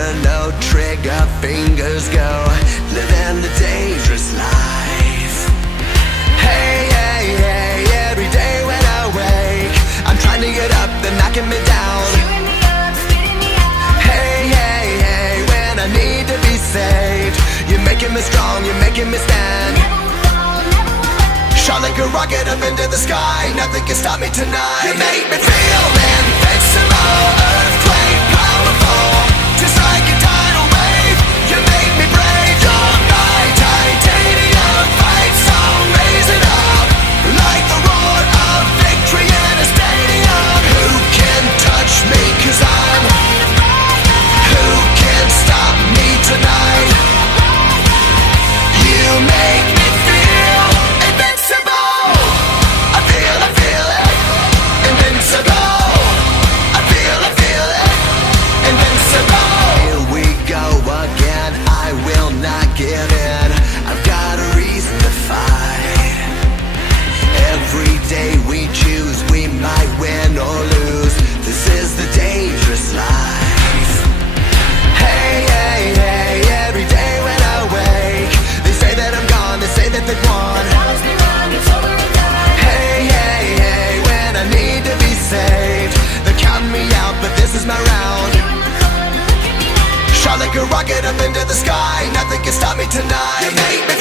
shoulder, no trigger, fingers go, living the dangerous life. Hey, hey, hey, every day when I wake, I'm trying to get up, they're knocking me down. Hey, hey, hey, when I need to be saved, you're making me strong, you're making me stand. Shot like a rocket up into the sky, nothing can stop me tonight. You make me feel invincible, earthquake powerful, just like a tidal wave. You make me brave, you're my titanium fight song, raise it up like the roar of victory in a stadium. Who can touch me, 'cause I'm who can stop me tonight? You make me feel invincible. I feel it, invincible. I feel it, invincible. Here we go again, I will not give in. I've got a reason to fight. Every day we choose, we might win or lose. This is the dangerous life. Hey, hey, hey, every day when I wake, they say that I'm gone, they say that they've won. Hey, hey, hey, when I need to be saved, they're counting me out, but this is my round. Shot like a rocket up into the sky, nothing can stop me tonight. You make me